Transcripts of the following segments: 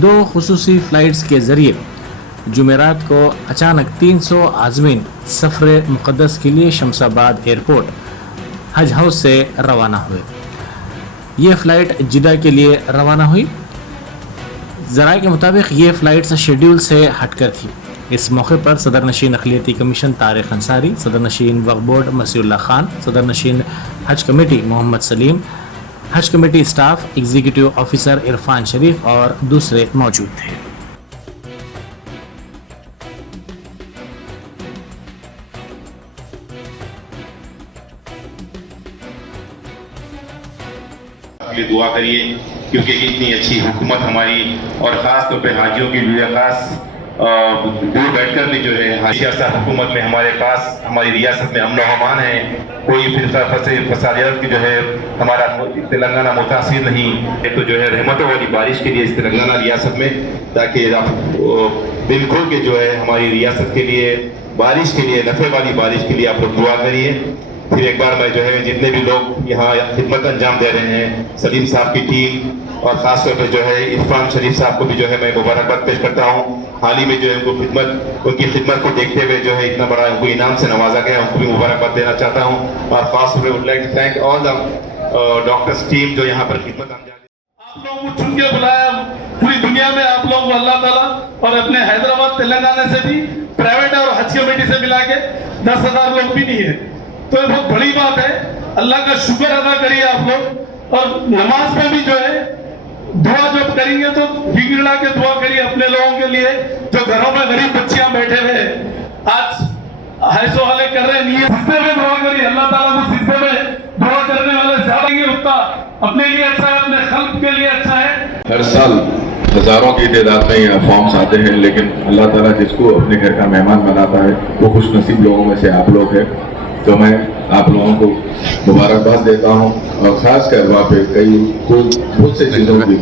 दो खुसूसी फ़्लाइट्स के ज़रिए जुमेरात को अचानक 300 आज़मीन सफ़र मुक़द्दस के लिए शमसाबाद एयरपोर्ट हज हाउस से रवाना हुए। ये फ़्लाइट जिदा के लिए रवाना हुई। ज़राए के मुताबिक ये फ़्लाइट शेड्यूल से हटकर थी। इस मौके पर सदर नशीन अक़लियती कमीशन तारिक अंसारी, सदर नशीन वक्फ बोर्ड मसीउल्लाह खान, सदर नशीन Haj committee Mohammad Salim, Haj committee staff, executive officer Irfan Sharif और दूसरे मौजूद थे। लिए दुआ करिए, क्योंकि इतनी अच्छी हुकूमत हमारी और ख़ास तौर पे हाजियों के लिए ख़ास दूर बैठकर भी जो है सियासत हुकूमत में हमारे पास हमारी रियासत में अमन अमान है, कोई फसादियात की जो है हमारा तेलंगाना मुतासिर नहीं है। तो जो है रहमतों वाली बारिश के लिए इस तेलंगाना रियासत में, ताकि दिल खोल के जो है हमारी रियासत के लिए बारिश के लिए नफ़े वाली बारिश के लिए आप लोग दुआ करिए। फिर एक बार मैं जो है जितने भी लोग यहाँ खिदमत अंजाम दे रहे हैं, सलीम साहब की टीम और ख़ास तौर पर जो है इरफान शरीफ साहब को भी जो है मैं मुबारकबाद पेश करता हूँ। हाल ही में जो है उनकी खिदमत को देखते हुए जो है इतना बड़ा उनको इनाम से नवाजा गया, उनको भी मुबारकबाद देना चाहता हूँ। और ख़ास तौर पर would like to thank all the doctors team जो यहाँ पर खिदमत अंजाम। आप लोगों को चुन के बुलाया पूरी दुनिया में, आप लोग अल्लाह ताला और अपने हैदराबाद तेलंगाना से भी प्राइवेट और हज कमेटी से मिला के 10,000 लोग भी नहीं है, तो ये बहुत बड़ी बात है। अल्लाह का शुक्र अदा करिए आप लोग। और नमाज में भी जो है दुआ जब करेंगे तो गिड़गिड़ा के दुआ करिए अपने लोगों के लिए जो घरों में गरीब बच्चियां बैठे हुए आज हैसो वाले कर रहे नहीं है। सिस्से में दुआ करिए, अल्लाह ताला को सिस्से में दुआ करने वाले ज्यादा उतना अपने लिए अच्छा है, अपने खल्क के लिए अच्छा है। हर साल हजारों की तादाद में यहाँ फॉर्म्स आते हैं, लेकिन अल्लाह ताला जिसको अपने घर का मेहमान बनाता है वो खुश नसीब लोगों में से आप लोग हैं। तो मैं आप लोगों को मुबारकबाद देता हूँ और ख़ास कर वहाँ पे कई बहुत से चीज़ों की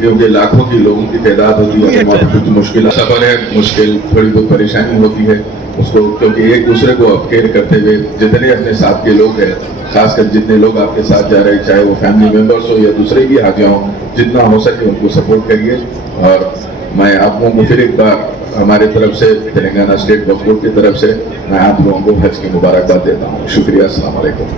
क्योंकि लाखों की लोगों की तादाद होती है, वहाँ पे कुछ मुश्किल सफ़र है, मुश्किल थोड़ी बहुत परेशानी होती है उसको, क्योंकि एक दूसरे को अब केयर करते हुए जितने अपने साथ के लोग हैं, खासकर जितने लोग आपके साथ जा रहे हैं, चाहे वो फैमिली मेम्बर्स हो या दूसरे भी हाजिया हों, जितना हो सके उनको सपोर्ट करिए। और मैं आप लोगों को फिर एक बार हमारे तरफ से तेलंगाना स्टेट वक्फ बोर्ड की तरफ से मैं आप लोगों को हज की मुबारकबाद देता हूँ। शुक्रिया, अस्सलाम वालेकुम।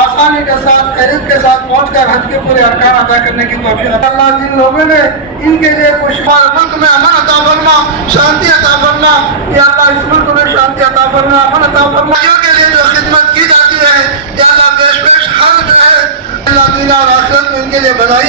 आसानी के साथ खैरियत के साथ पहुंचकर हज के पूरे अरकान अदा करने की तौफीक अल्लाह जिन लोगों ने इनके लिए कुछ मुल्क में अमन अता फरमा, शांति अता फरमा, या अल्लाह इस मुल्क में शांति अता फरमा, अमन अता फरमा। के लिए जो खिदमत की जाती है या अल्लाह पेश हर जो है अल्लाह दुनिया और आखिरत में इनके लिए बनाई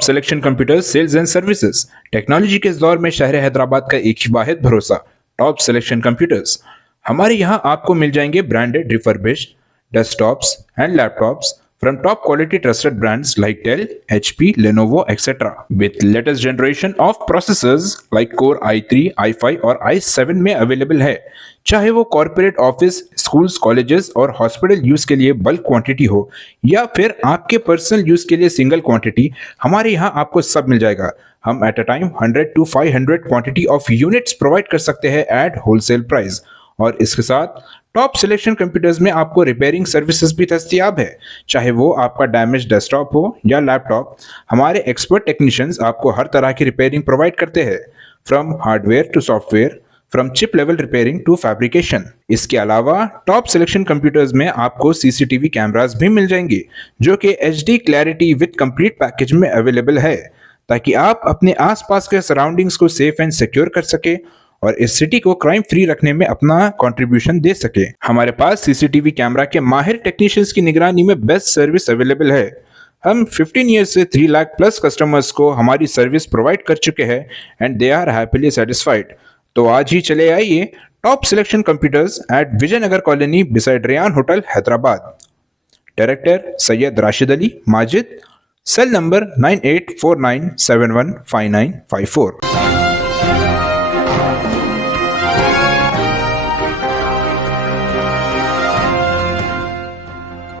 top selection computers sales and services, technology के इस दौर में शहर हैदराबाद का एक ही वाहिद भरोसा, टॉप सिलेक्शन कंप्यूटर्स। हमारे यहाँ आपको मिल जाएंगे branded refurbished desktops and laptops from top quality trusted brands like Dell, HP, Lenovo, etc. with latest generation of processors like Core i3, i5 और i7 में अवेलेबल है। चाहे वो कॉर्पोरेट ऑफिस, स्कूल्स, कॉलेजेस और हॉस्पिटल यूज के लिए bulk quantity हो या फिर आपके पर्सनल यूज के लिए सिंगल क्वांटिटी, हमारे यहाँ आपको सब मिल जाएगा। हम at a time 100 to 500 quantity of units provide कर सकते हैं एट होलसेल प्राइस। और इसके साथ टॉप सिलेक्शन कंप्यूटर्स में आपको रिपेयरिंग सर्विसेज भी दस्तियाब है। चाहे वो आपका डैमेज डेस्कटॉप हो या लैपटॉप, हमारे एक्सपर्ट टेक्नीशियंस आपको हर तरह की रिपेयरिंग प्रोवाइड करते हैं, from hardware to software, from chip level repairing to fabrication. इसके अलावा टॉप सिलेक्शन कंप्यूटर्स में आपको सीसीटीवी कैमरास भी मिल जाएंगे जो कि HD clarity with complete package में अवेलेबल है, ताकि आप अपने आसपास के सराउंडिंग्स को सेफ एंड सिक्योर कर सके और इस सिटी को क्राइम फ्री रखने में अपना कंट्रीब्यूशन दे सके। हमारे पास सीसीटीवी कैमरा के माहिर टेक्नीशियंस की निगरानी में बेस्ट सर्विस अवेलेबल है। हम 15 ईयर्स से 3 लाख प्लस कस्टमर्स को हमारी सर्विस प्रोवाइड कर चुके हैं and they are happily satisfied. तो आज ही चले आइए top selection computers at Vijayanagar colony beside Ryan hotel Hyderabad. Director Syed Rashid Ali Majid, cell number 9849715954।